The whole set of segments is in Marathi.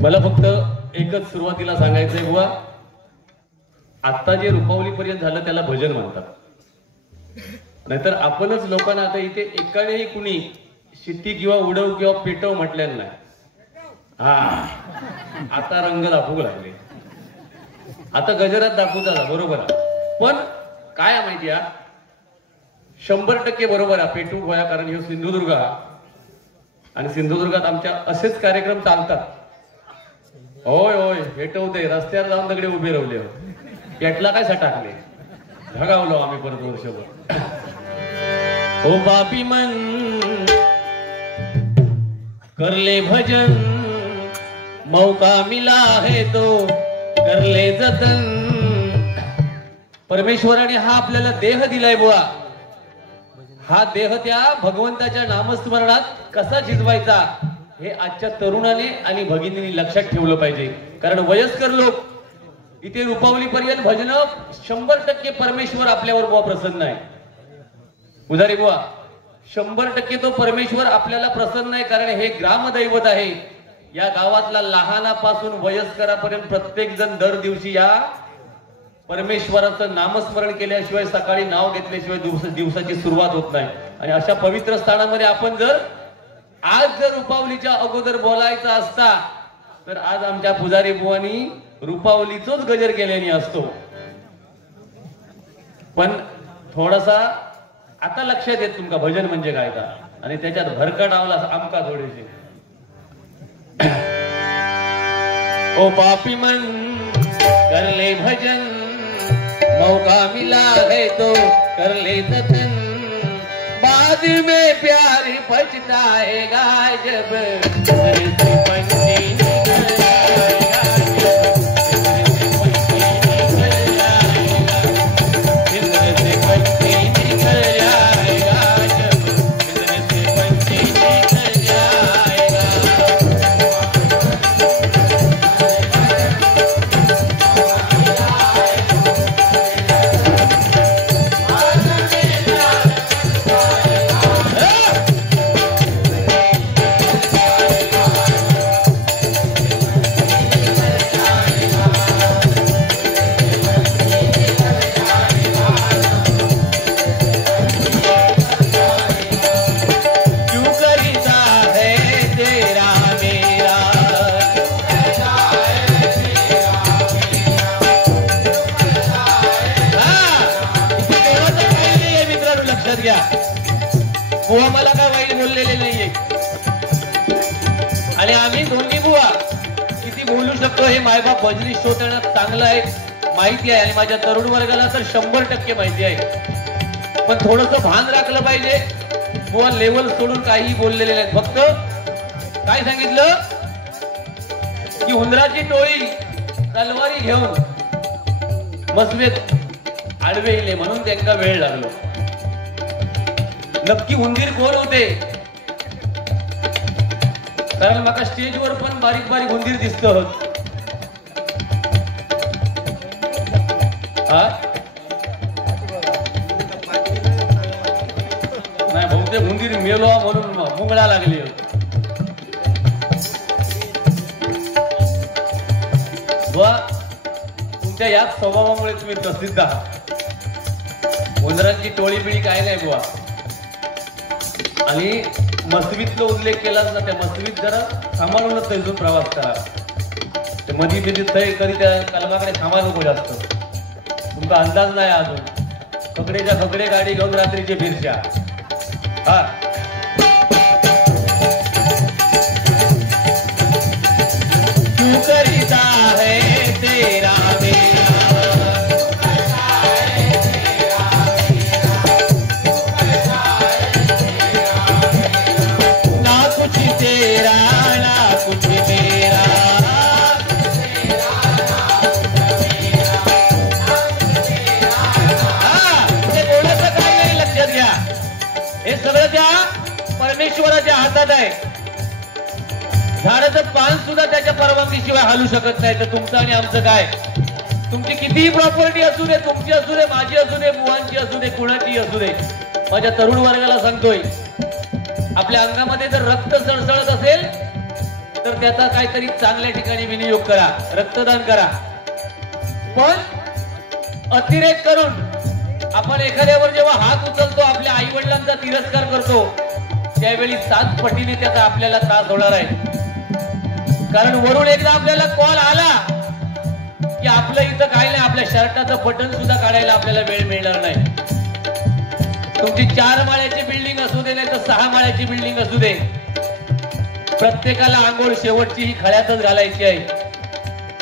मला फक्त एकच सुरुवातीला सांगायचंय बुवा, आता जे रुपावली पर्यंत झालं त्याला भजन म्हणतात, नाहीतर आपणच लोकांना आता इथे एकानेही कुणी शिट्टी किंवा उडव किंवा पेटव म्हटलेलं नाही. हा आता रंग दाखवू लागले, आता गजरात दाखवू झाला, बरोबर आहे. पण काय माहिती आहे, 100% बरोबर आहे पेटू गोया, कारण हे सिंधुदुर्ग आणि सिंधुदुर्गात आमच्या असेच कार्यक्रम चालतात. होय होय पेटवते, रस्त्यावर जाऊन दगडे उभे राहिले, पेटला काय सटाकले, धगावलो आम्ही परत वर्षभर. ओ बापी मन करले भजन, मौका मिला है तो करले जतन. परमेश्वराने हा आपल्याला देह दिलाय बुवा, हा देह त्या भगवंताच्या नामस्मरणात कसा झिजवायचा हे आजच्या तरुणाने आणि भगिनींनी लक्षात ठेवलं पाहिजे. कारण वयस्कर लोक इथे रुपावली पर्यंत भजन 100% परमेश्वर आपल्यावर बुवा प्रसन्न आहे. उदारी बुवा 100% तो परमेश्वर आपल्याला प्रसन्न आहे, कारण हे ग्रामदैवत आहे. या गावातला लहानापासून वयस्करापर्यंत प्रत्येक जण दर दिवशी या परमेश्वराचं नामस्मरण केल्याशिवाय, सकाळी नाव घेतल्याशिवाय दिवसाची सुरुवात होत नाही. आणि अशा पवित्र स्थानामध्ये आपण जर आज रुपावलीच्या अगोदर बोलायचा असता तर आज आमच्या पुजारी बुवानी रुपावलीचोच गजर केल्याने असतो. पण थोडासा आता लक्षात येत तुमका भजन म्हणजे काय का, आणि त्याच्यात भरकट आवला आमका थोडेसे. ओ पापी मन कर ले भजन, मौका मिला है तो कर ले जतन. बाद में प्यार पछताएगा जब बुवा मला काय वाईट बोललेले नाहीये. आणि आम्ही दोन्ही बुवा किती बोलू शकतो हे मायबाप भजनी श्रोत्यांना चांगलं आहे, माहिती आहे. आणि माझ्या तरुण वर्गाला तर 100% माहिती आहे. पण थोडस भान राखलं पाहिजे. बुवा लेवल सोडून काही बोललेले नाहीत. फक्त काय सांगितलं की हुंदराची टोळी तलवारी घेऊन मसवेत आडवे येले म्हणून त्यांना वेळ लागलो. नक्की उंदीर कोण होते, कारण माका स्टेजवर पण बारीक बारीक उंदीर दिसत होत. नाही बहुतेक उंदीर मेलो म्हणून मुंगळा लागली. बुवा तुमच्या याच स्वभावामुळे तुम्ही प्रसिद्ध आहात. उंदरांची टोळी बिळी काय नाही बुवा. आणि मसवीतला उल्लेख केला ना, त्या मसवीत जरा सांभाळूनच इथून प्रवास करा. ते मधी बिधी तय कधी त्या कलमाकडे थांबा नको जास्त. तुमचा अंदाज नाही अजून, खकडेच्या खकडे गाडी घेऊन रात्रीचे फिरशा. हा तू करीता है तेरा परमेश्वराच्या हातात आहे. झाडाचं पान सुद्धा त्याच्या परवानगीशिवाय हलू शकत नाही. तर तुमचं आणि आमचं काय? तुमची कितीही प्रॉपर्टी असू दे, तुमची असू दे, माझी असू दे, बुवांची असू दे, कुणाची असू दे, माझ्या तरुण वर्गाला सांगतोय, आपल्या अंगामध्ये जर रक्त सळसळत असेल तर त्याचा काहीतरी चांगल्या ठिकाणी विनियोग करा, रक्तदान करा. पण अतिरेक करून आपण एखाद्यावर जेव्हा हात उचलतो, आपल्या आई वडिलांचा तिरस्कार करतो, त्यावेळी 7 पटीने त्याचा आपल्याला त्रास होणार आहे. कारण वरून एकदा आपल्याला कॉल आला की आपलं इथं काय नाही, आपल्या शर्टाचं बटन सुद्धा काढायला आपल्याला वेळ मिळणार नाही. तुमची 4 माळ्याची बिल्डिंग असू दे, नाही तर 6 माळ्याची बिल्डिंग असू दे, प्रत्येकाला आंघोळ शेवटची ही खळ्यातच घालायची आहे.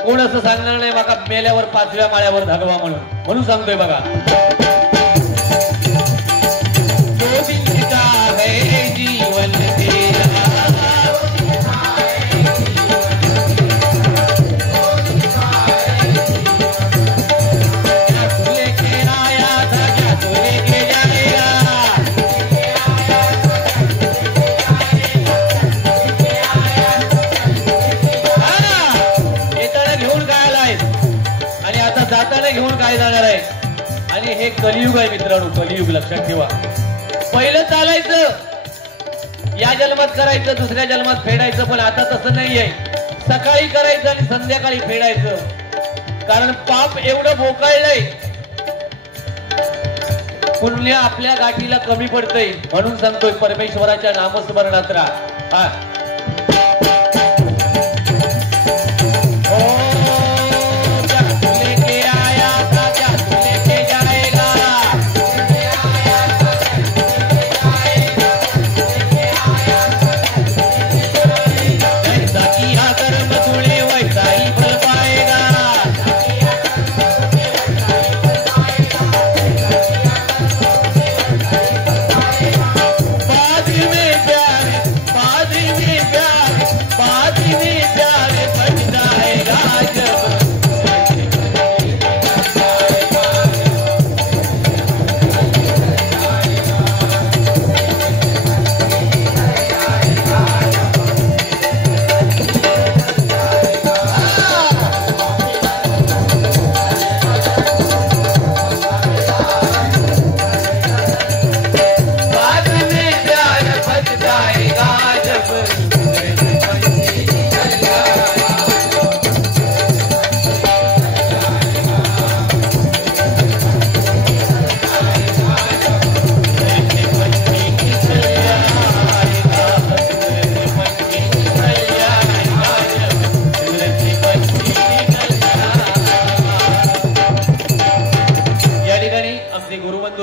कोण असं सांगणार नाही बघा मेल्यावर 5व्या माळ्यावर धागवा म्हणून सांगतोय बघा. जीवन जाताना घेऊन काय जाणार आहे. आणि हे कलियुग आहे मित्रांनो, कलियुग लक्षात ठेवा. पहिलं चालायचं, या जन्मात करायचं, दुसऱ्या जन्मात फेडायचं, पण आता तसं नाहीये. सकाळी करायचं आणि संध्याकाळी फेडायचं. कारण पाप एवढं बोकाळलंय, पुण्य आपल्या गाठीला कमी पडतंय. म्हणून सांगतोय परमेश्वराच्या नामस्मरणात राहा.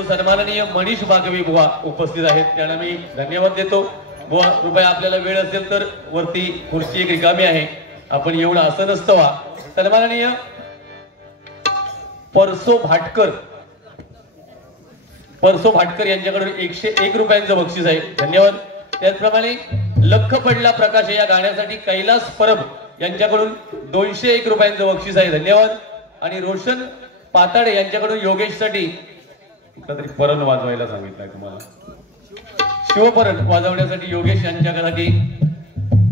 सन्माननीय मनीष बागवे बुवा उपस्थित आहेत, त्यांना मी धन्यवाद देतो. बुवा कृपया आपल्याला वेळ असेल तर वरती खुर्ची एक रिकामी आहे, आपण एवढं असं नसतं वा. सन्माननीय परसो भाटकर यांच्याकडून 101 रुपयांचं बक्षीस आहे, धन्यवाद. त्याचप्रमाणे लख पडला प्रकाश या गाण्यासाठी कैलास परब यांच्याकडून 201 रुपयांचं बक्षीस आहे, धन्यवाद. आणि रोशन पाताडे यांच्याकडून योगेशसाठी कुठलातरी परण वाजवायला सांगितलंय तुम्हाला, शिवपरण वाजवण्यासाठी योगेश यांच्यासाठी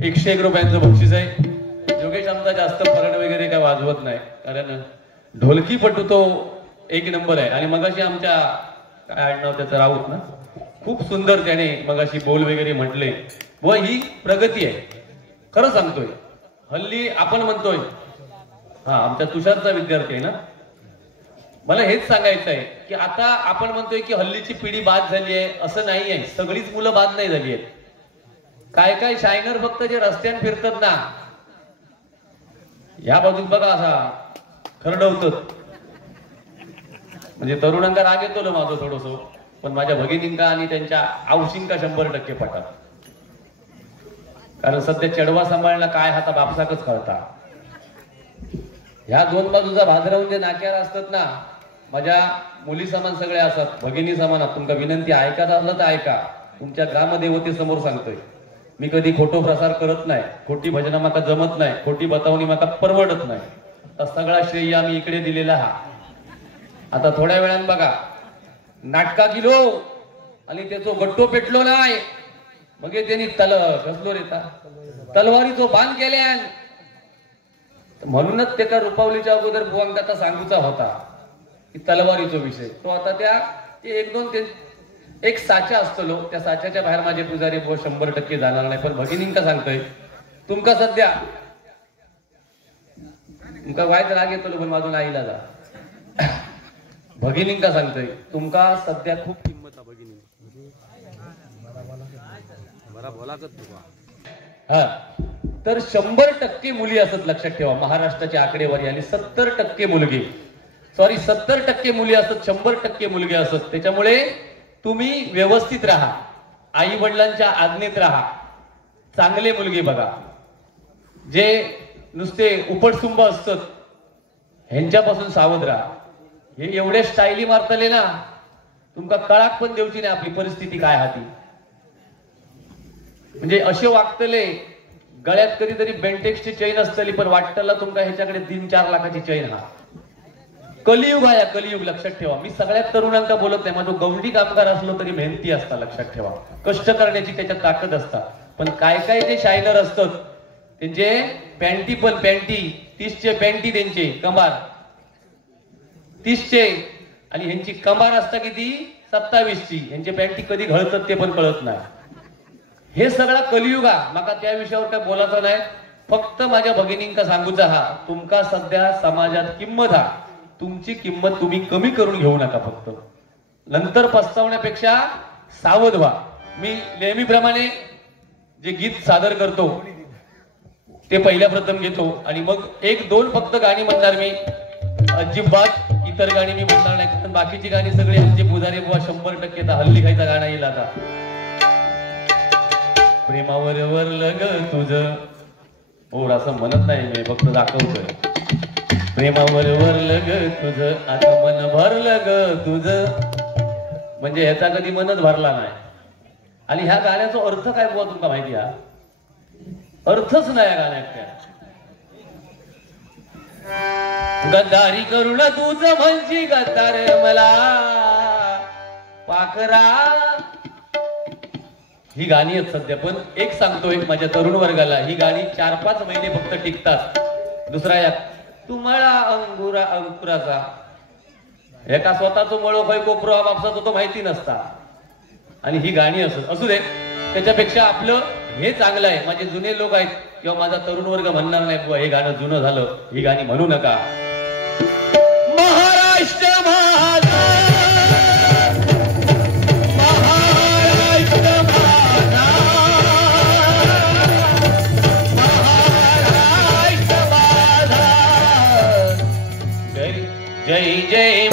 101 रुपयांचं बक्षीस आहे. योगेश आमचा जास्त परण वगैरे काय वाजवत नाही, कारण ढोलकीपटू तो 1 नंबर आहे. आणि मगाशी आमच्या काय आडनाव त्याचं राऊत ना, खूप सुंदर त्याने मगाशी बोल वगैरे म्हटले. व ही प्रगती आहे, खरं सांगतोय. हल्ली आपण म्हणतोय, हा आमच्या तुषारचा विद्यार्थी आहे ना, मला हेच सांगायचं आहे की आता आपण म्हणतोय की हल्लीची पिढी बाद झाली आहे, असं नाही आहे. सगळीच मुलं बाद नाही झाली आहेत. काय काय शायनर फक्त जे रस्त्याने फिरतात ना, या बाजून बघा असा खरडवतात, म्हणजे तरुणांना राग येतो ना माझं थोडंसं, पण माझ्या भगिनींका आणि त्यांच्या आवशींका 100% पटतात. कारण सध्या चढवा सांभाळला काय हाता बापसाकच कळता. ह्या 2 बाजूचा भाजरावून जे नाक्यावर असतात ना, माझ्या मुली समान सगळे असतात, भगिनी समान. तुमका विनंती ऐकायचं असलं तर ऐका. तुमच्या ग्रामदेवते समोर सांगतोय, मी कधी खोटो प्रसार करत नाही, खोटी भजना माका जमत नाही, खोटी बतावणी माका परवडत नाही. तर सगळा श्रेय आम्ही इकडे दिलेला हा. आता थोड्या वेळान बघा नाटका किलो आणि त्याचो गट्टो पेटलो नाही, मग त्यांनी कसलो रेता तलवारीचो बाण केल्यान. म्हणूनच त्याचा रुपावलीच्या अगोदर बुवांकाचा सांगूचा होता की तलवारीचो विषय तो आता त्या 1-2 एक साचा असतो, त्या साच्याच्या बाहेर माझे पुजारी 100% जाणार नाही. पण भगिनींका सांगतोय तुमका सध्या तुमका वाईट राग येतो पण माझून आईला जा भगिनींका सांगतोय तुमका सध्या खूप किंमत आहे भगिनी हा तर 100% मुली असत लक्षात ठेवा महाराष्ट्राची आकडेवारी आणि 70% मुलगी 70% मुली असत 100% मुलगे असत त्याच्यामुळे तुम्ही व्यवस्थित राहा आई वडिलांच्या आज्ञेत राहा चांगले मुलगे बघा जे नुसते उपटसुंब असतात ह्यांच्यापासून सावध राहा हे एवढे स्टाईली मारतले ना तुमका कळाक पण देऊची नाही आपली परिस्थिती काय हाती म्हणजे असे वागतले गळ्यात कधीतरी बेंटेक्सची चैन असतली पण वाटतला तुमका ह्याच्याकडे 3-4 लाखाची चैन हा कलियुग आहे कलियुग लक्षात ठेवा मी सगळ्यात तरुणांना बोलत नाही माझा गवंडी कामगार असलो तरी मेहनती असता लक्षात ठेवा कष्ट करण्याची त्याच्यात ताकद असता पण काय काय जे शायनर असतात त्यांचे पॅन्टी 30चे पॅन्टी त्यांचे कमार 30चे आणि ह्यांची कमार असता किती 27ची ह्यांचे पॅन्टी कधी घळतात ते पण कळत नाही हे सगळा कलियुग आहे माका त्या विषयावर काय बोलायचं नाही फक्त माझ्या भगिनींका सांगूचा हा तुमका सध्या समाजात किंमत हा तुमची किंमत तुम्ही कमी करून घेऊ नका फक्त नंतर पस्तावण्यापेक्षा सावध व्हा मी नेहमीप्रमाणे जे गीत सादर करतो ते पहिल्या प्रथम घेतो आणि मग 1-2 फक्त गाणी म्हणणार मी अजिबात इतर गाणी मी म्हणणार नाही कारण बाकीची गाणी सगळी आमचे पुजारी बुवा 100% हल्ली खायचा गाणं येईल आता प्रेमावर वरलं ग तुझं ओढ असं म्हणत नाही मी फक्त दाखवतोय प्रेमावर वरलं ग तुझं आता मन भरलं ग तुझं म्हणजे ह्याचा कधी मनच भरला नाही आणि ह्या गाण्याचा अर्थ काय बुवा तुमका माहिती हा अर्थच नाही या गाण्यात गद्दारी करून तुझं म्हणजे गद्दार मला पाखरा ही गाणी आहेत सध्या पण एक सांगतोय माझ्या तरुण वर्गाला ही गाणी 4-5 महिने फक्त टिकतात दुसरा या तुम्हाला अंकुराचा एका स्वतःच मळो काय कोपरो बापसाचा तो माहिती नसता आणि ही गाणी असू दे त्याच्यापेक्षा आपलं हे चांगलं आहे माझे जुने लोक आहेत किंवा माझा तरुण वर्ग म्हणणार नाही बुवा हे गाणं जुनं झालं ही गाणी म्हणू नका महाराष्ट्र माझा जय जय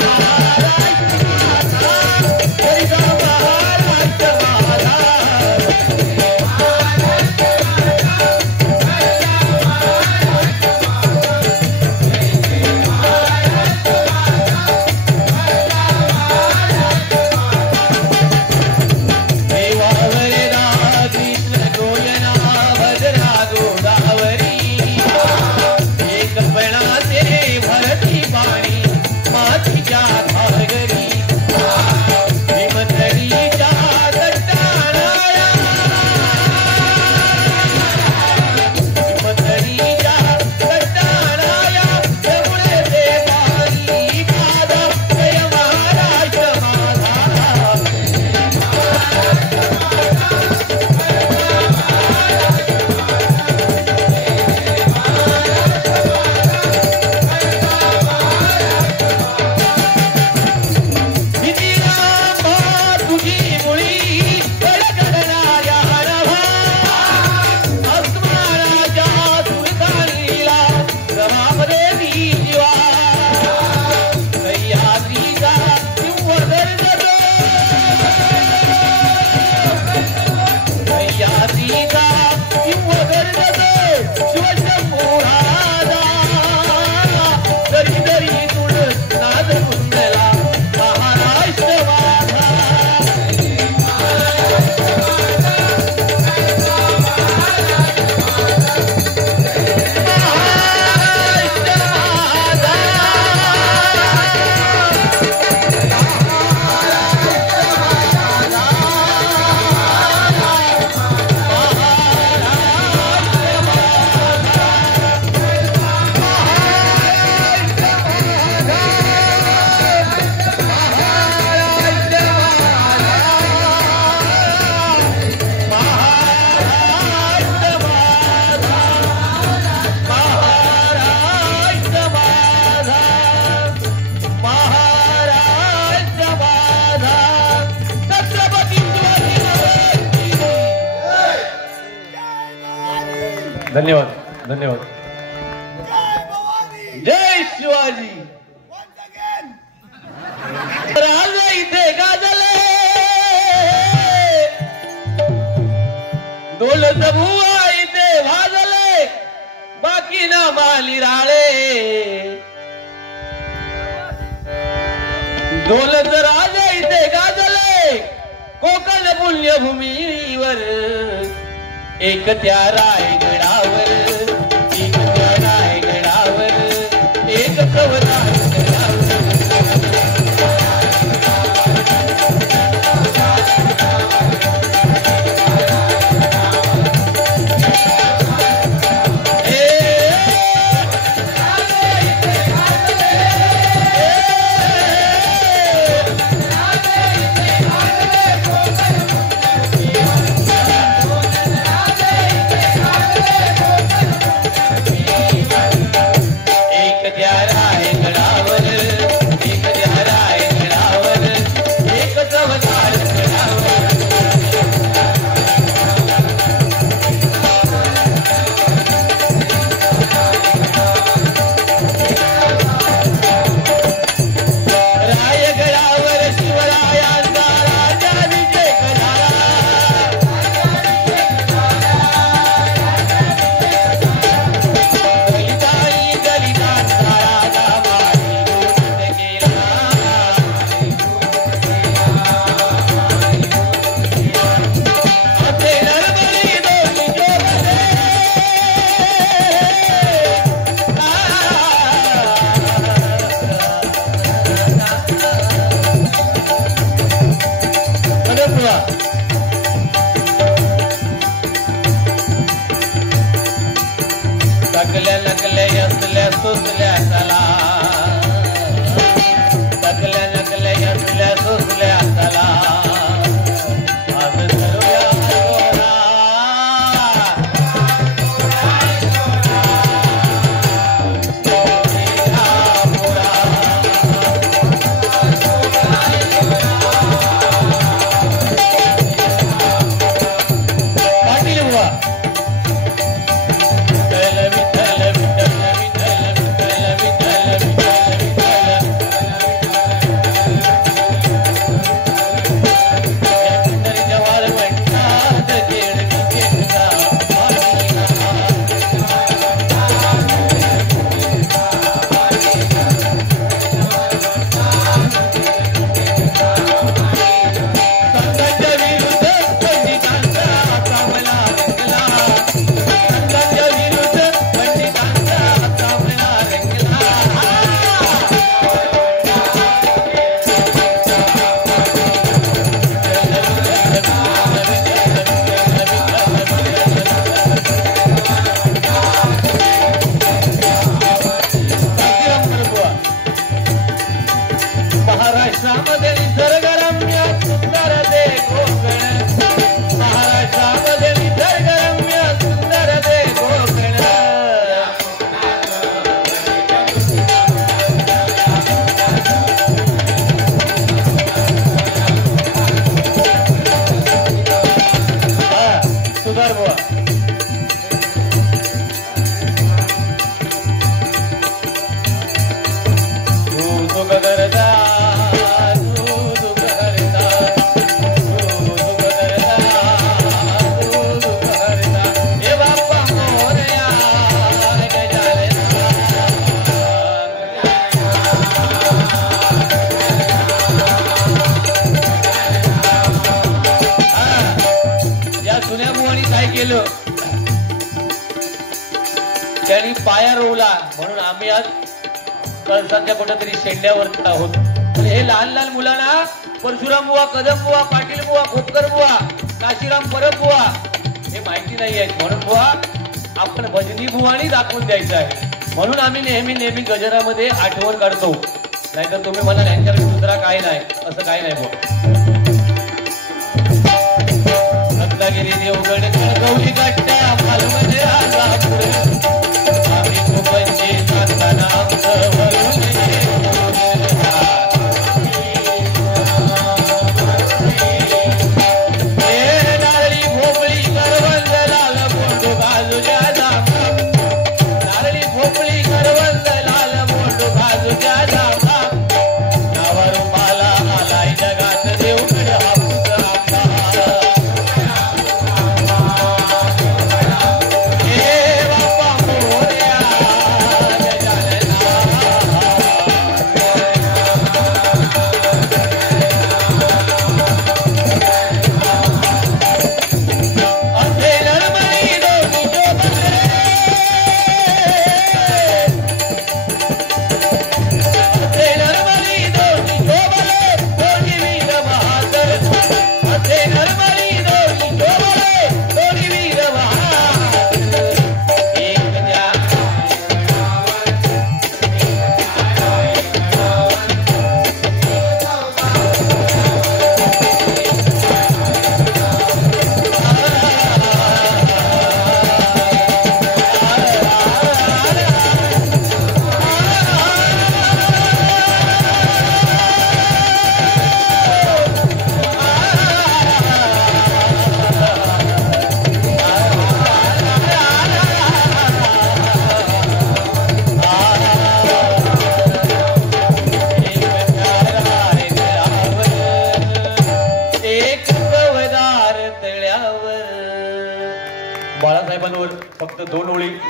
धन्यवाद धन्यवाद. जय शिवाजी. राजा इथे गाजले दौलत बुवा इथे वाजले बाकी ना माली राळे. दौलत राजा इथे गाजले कोकण पुण्यभूमीवर एक त्या रायगडावर एक त्या रायगडावर एक कवरा त्यांनी पाया रोवला म्हणून आम्ही आज कळसाच्या कुठेतरी शेंड्यावर आहोत. हे लहान लहान मुलांना परशुराम बुवा, कदम बुवा, पाटील बुवा, खोपकर बुवा, काशीराम परब बुवा हे माहिती नाही आहे. म्हणून बुवा आपण भजनी बुवानी दाखवून द्यायचं आहे. म्हणून आम्ही नेहमी गजरामध्ये आठवण काढतो. नाहीतर तुम्ही मला यांच्याकडे दुसरा काय नाही असं काय नाही बुवा. रत्नागिरी देवगड गौरी गट्ट्या मालवण राजापूर आम्ही खूपचे जाताना आमचं वरून नारळी भोपळी करवंद लाल बोंड बाजूच्या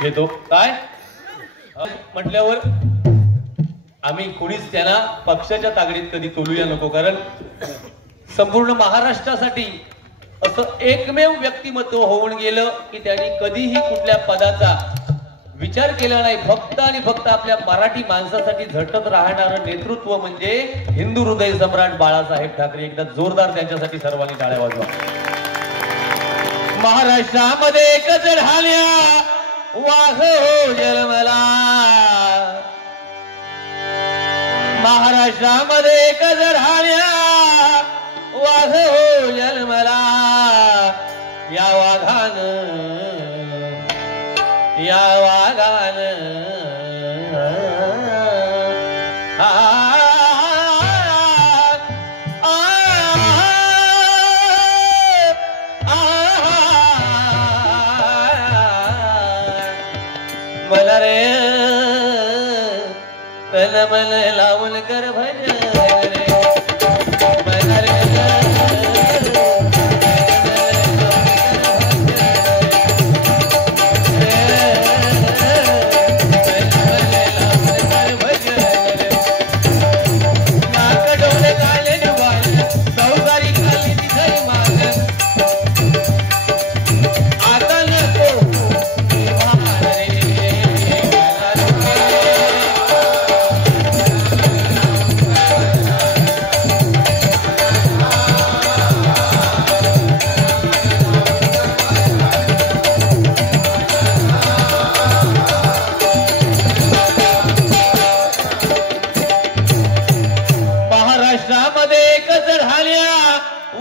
घेतो. काय म्हटल्यावर आम्ही कोणीच त्यांना पक्षाच्या तागडीत कधी तोलूया नको, कारण संपूर्ण महाराष्ट्रासाठी असं एकमेव व्यक्तिमत्व होऊन गेलं की त्यांनी कधीही कुठल्या पदाचा विचार केला नाही. फक्त आणि फक्त आपल्या मराठी माणसासाठी झटत राहणारं नेतृत्व म्हणजे हिंदू हृदय सम्राट बाळासाहेब ठाकरे. एकदा जोरदार त्यांच्यासाठी सर्वांनी टाळ्या वाजवा. महाराष्ट्रामध्ये एकच ढाल्या वाघ हो जन्मला, महाराष्ट्रामध्ये एकच ढाल्या वाघ हो जन्मला, या वाघानं या वाघानं मला रे तन मन लावून कर भजन रे, मला रे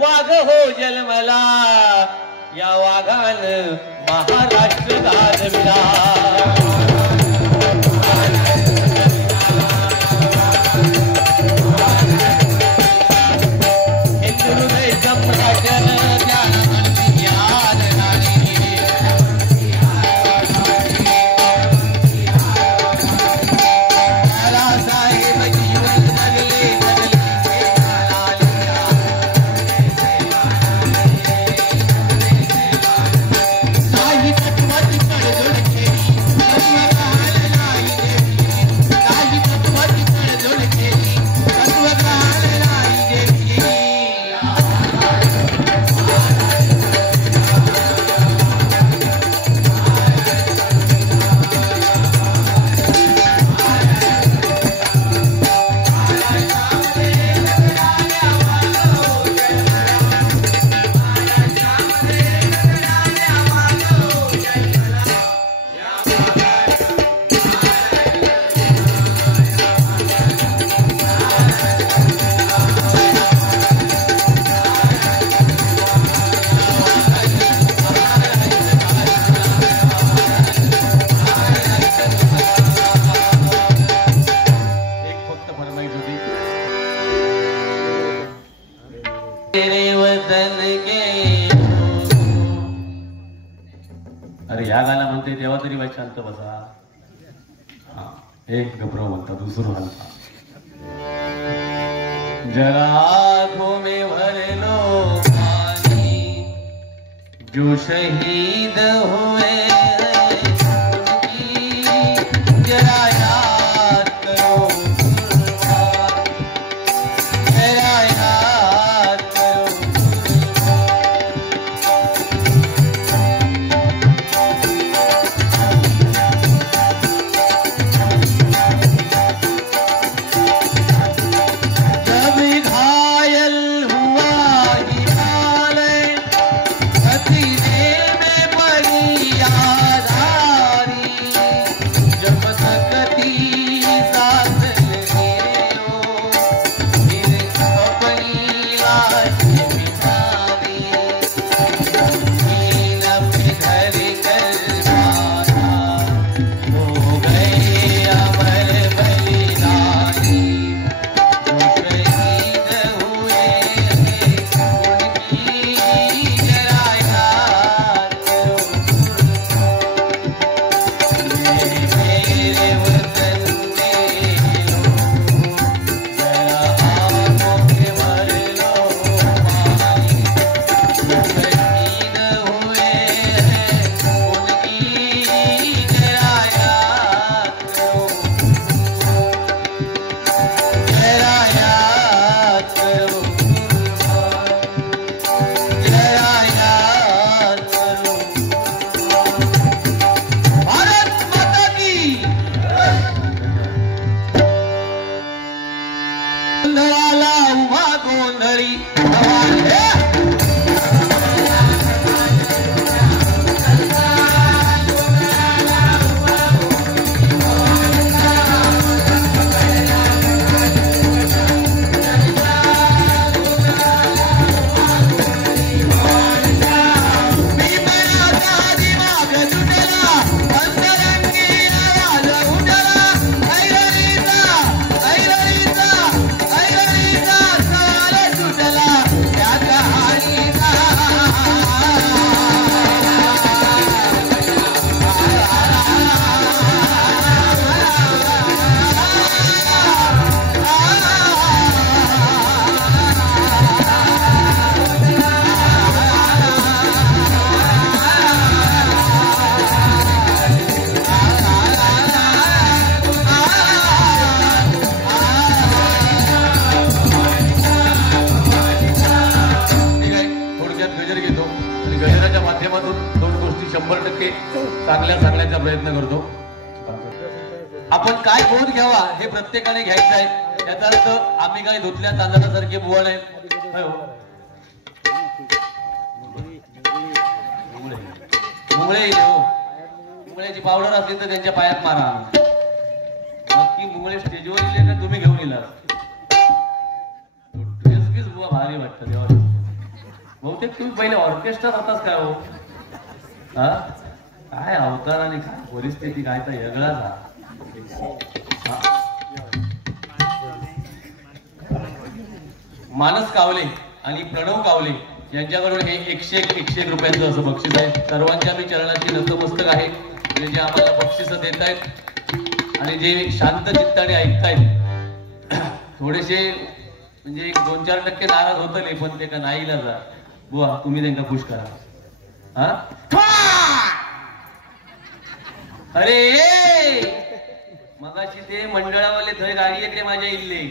वाघ हो जन्मला, या वाघानं महाराष्ट्र गाजविला. हिंदू हृदय सम्राट अरे या गाणं म्हणते तेव्हा तरी बाई शांत बसा. एक गबरो म्हणता दुसरं हलता. जरा आँखों में भर लो पानी, जो शहीद हुए जरा याद करो, जरा याद करो. सीने में परी सांगण्याचा प्रयत्न करतो. आपण काय बोध घ्यावा हे प्रत्येकाने घ्यायचं आहे. याचा अर्थ आम्ही काही धुतल्या तांदळासारखे बुवा नाही. मुंगळ्याची पावडर असली तर त्यांच्या पायात मारा. नक्की मुंगळे स्टेजवर इले का तुम्ही घेऊन येला? बुवा भारी वाटतं तेव्हा. बहुतेक तुम्ही पहिले ऑर्केस्ट्रा होताच काय हो? हा काय अवतार आणि काय परिस्थिती काय तर वेगळाच हा. मानस कावले आणि प्रणव कावले यांच्याकडून हे 101 रुपयांचं असं बक्षीस आहे. सर्वांच्या मी चरणाची नतमस्तक आहे. जे आम्हाला बक्षीस देत आहेत आणि जे शांत चित्ताने ऐकतायत. थोडेसे म्हणजे 2-4% नाराज होतले पण ते का नाही जा बुवा तुम्ही त्यांना खुश करा. हा अरे मगाशी ते मंडळावाले थंय गाडी येते माझ्या इल्ले.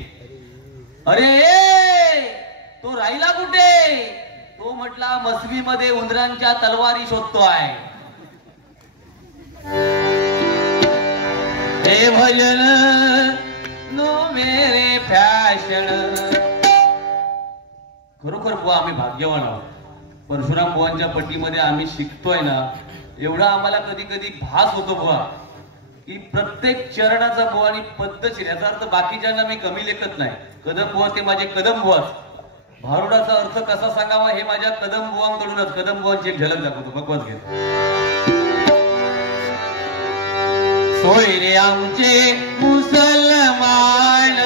अरे तो राहिला कुठे? तो म्हटला मसवी मध्ये उंदरांच्या तलवारी शोधतोय. हे भजन नो मेरे फॅशन. खरोखर बुवा आम्ही भाग्यवान आहोत. परशुराम बुवांच्या पट्टीमध्ये आम्ही शिकतोय ना, एवढा आम्हाला कधी कधी भास होतो बुवा की प्रत्येक चरणाचा बुवा आणि पद्धतशीर. याचा अर्थ बाकीच्यांना मी कमी लेखत नाही. कदम बुवा ते माझे कदम बुवाच. भारुडाचा अर्थ कसा सांगावा हे माझ्या कदम बुवांकडूनच. कदम बुवांची एक झलक दाखवतो. बघवत घेतो. सोयरे आमचे मुसलमान,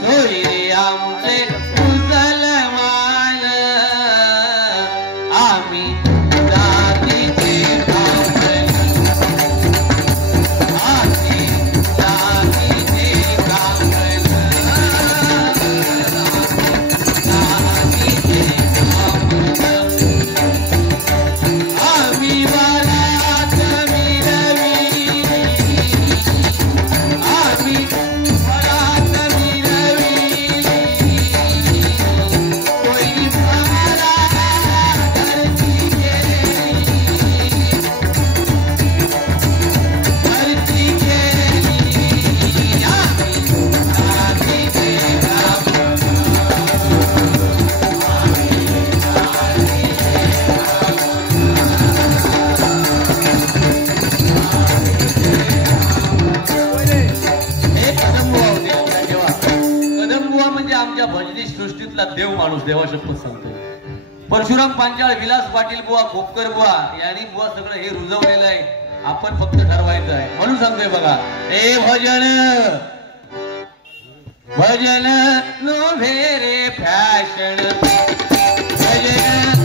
सोयरे आमचे मुसलमान, आम्ही देव माणूस. देवा शपथ सांगतो. परशुराम पांचाळ, विलास पाटील बुवा, खोपकर बुवा यांनी बुवा सगळं हे रुजवलेलं आहे. आपण फक्त ठरवायचं आहे. म्हणून सांगतोय बघा. ए भजन भजन नो भेरे फॅशन, भजन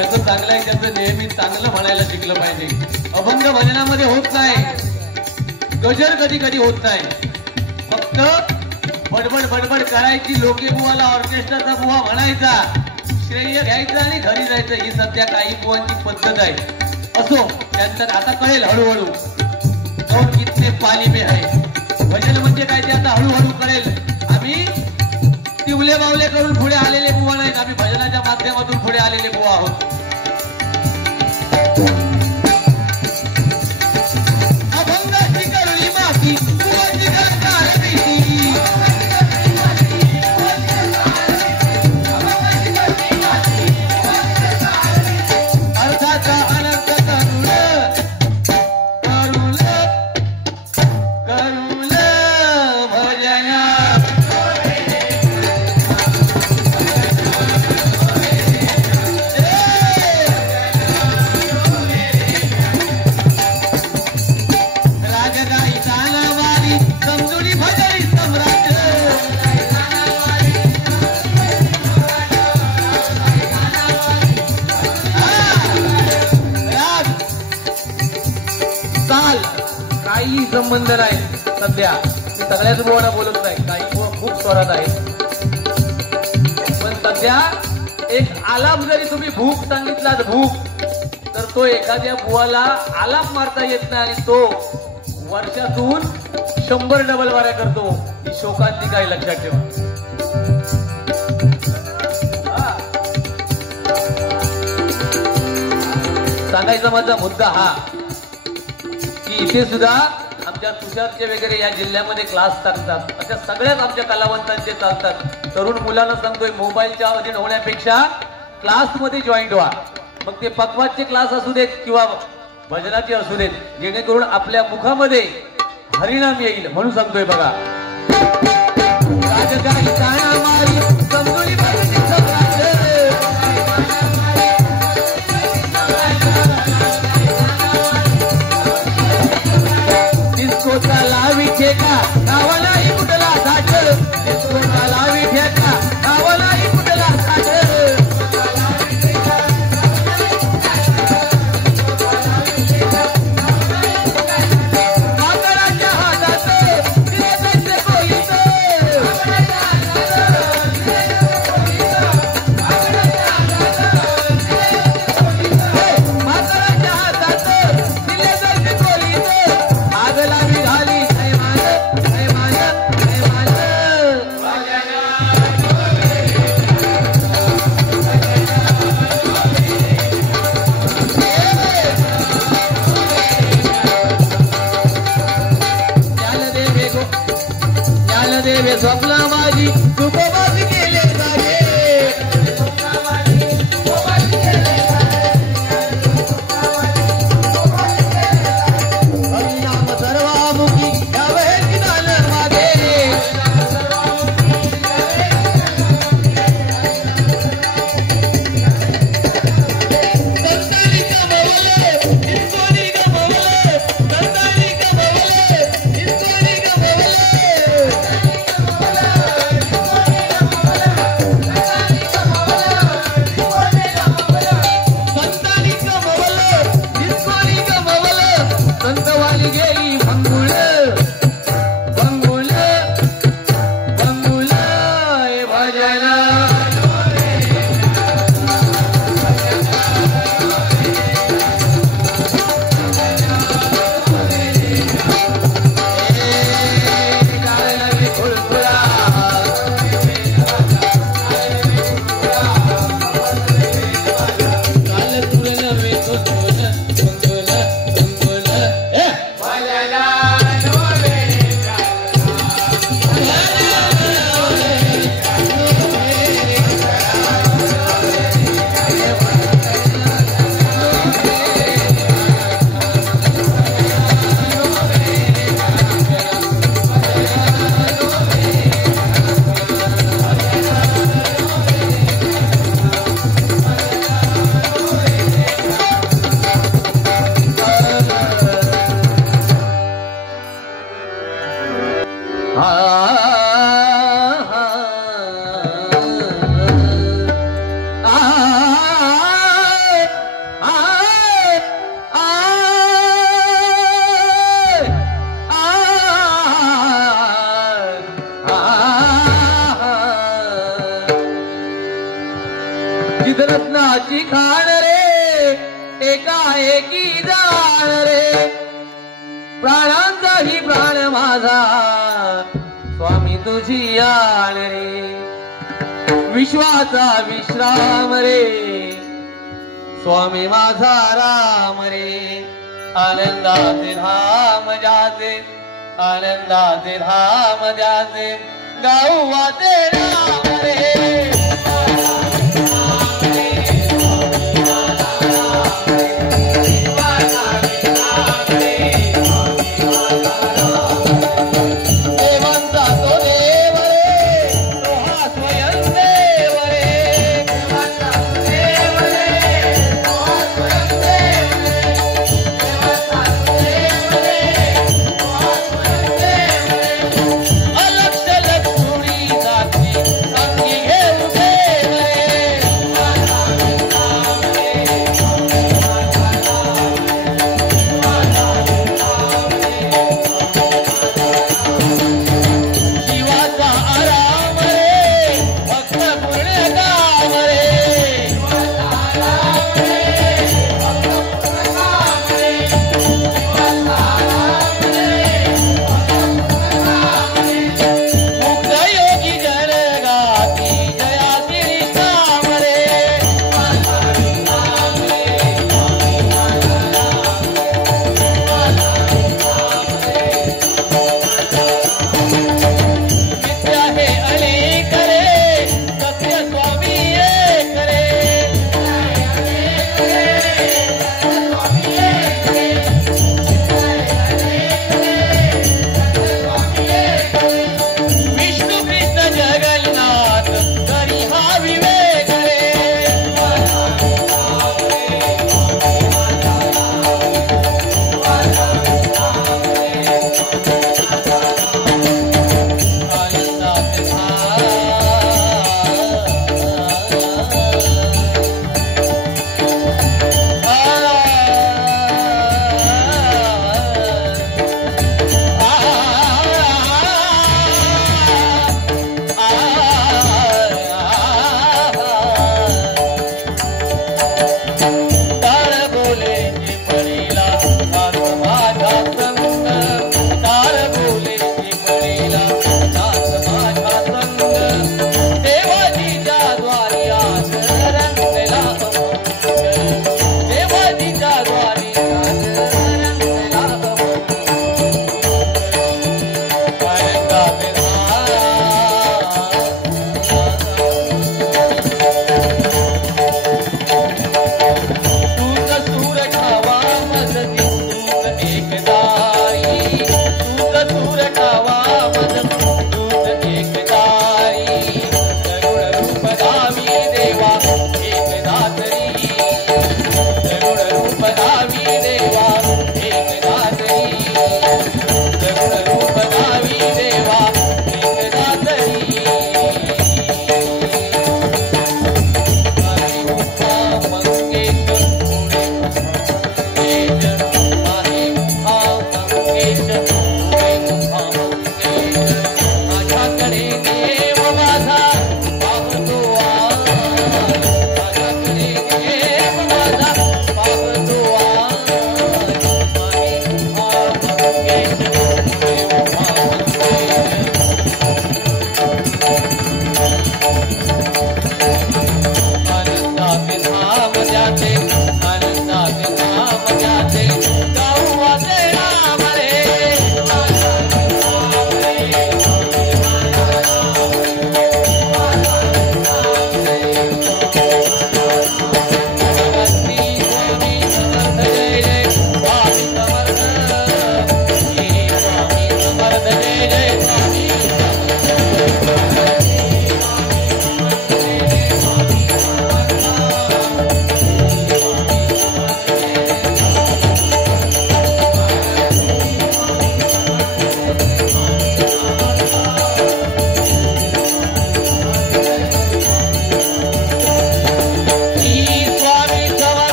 ज्याचं चांगलं आहे त्याचं नेहमी चांगलं म्हणायला शिकलं पाहिजे. अभंग भजनामध्ये होत नाही, गजर कधी कधी होत नाही. फक्त बडबड बडबड करायची, लोके बुवाला ऑर्केस्ट्राचा बुवा म्हणायचा, श्रेय घ्यायचं आणि घरी जायचं. ही सध्या काही बुवांची पद्धत आहे. असो, त्यानंतर आता कळेल हळूहळू कौन कितने पाणी में आहे. भजन म्हणजे काय ते आता हळूहळू कळेल. आम्ही तिवले बावले करून पुढे आलेले बुवा नाहीत, आम्ही भजनाच्या माध्यमातून पुढे आलेले बुवा आहोत. अभंगाची करुणी माती बुवाची करणार भीती. अर्थाचा अनंत करुण करुण करुण भजना. राजगाई तानावारी समजुरी भजरी सम्राट. राग चाल काही संबंध नाही. सध्या मी सगळ्याच बुवांना बोलत नाही, काही बुवा खूप स्वरात आहेत. पण सध्या एक आलाप जरी तुम्ही भूक सांगितलात, भूक, तर तो एखाद्या बुवाला आलाप मारता येत नाही आणि तो वर्षातून 100 डबल वाऱ्या करतो. ही शोकांतिका आहे, लक्षात ठेवा. सांगायचा माझा मुद्दा हा की इथे सुद्धा आमच्या तुषारचे वगैरे या जिल्ह्यामध्ये क्लास चालतात. अशा सगळ्याच आमच्या कलावंतांचे चालतात. तरुण मुलांना सांगतोय, मोबाईलच्या अधीन होण्यापेक्षा क्लासमध्ये जॉईंट व्हा. मग ते पक्वाचे क्लास असू देत किंवा भजनाचे असू देत, जेणेकरून आपल्या मुखामध्ये हरिनाम येईल. म्हणून सांगतोय बघा, राजगाई तानावारी समजुरी भजरी सम्राट. डिस्कोचा लावी ठेका गावालाही कुठला साठ. डिस्कोचा लावी ठेका गावालाही कुठला साठ. माकडाच्या हातात दिले जायचे कोळीत. माकडाच्या हातात दिले जायचे कोळीत. आग लावी घाली हैमान हैमान हैमान. ज्ञानदेवे स्वप्ना माझी तुकोबाजी केले जागे. हरिनाम सर्वामुखी यावे ज्ञान मागे. संतानी कमवले इंद्राणी कमवले. संतानी कमवले इंद्राणी कमवले. चित्ररत्नाची खाण रे एकाएकी जाण रे प्राणांचाही प्राण माझा स्वामी तुझी आण रे विश्वाचा विश्राम रे स्वामी माझा राम रे आनंदाचे धाम जाचे आनंदाचे धाम जाचे गावाचे राम रे अलक्ष लक्ष्मी जाती अंगी घेऊ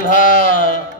मल्हार.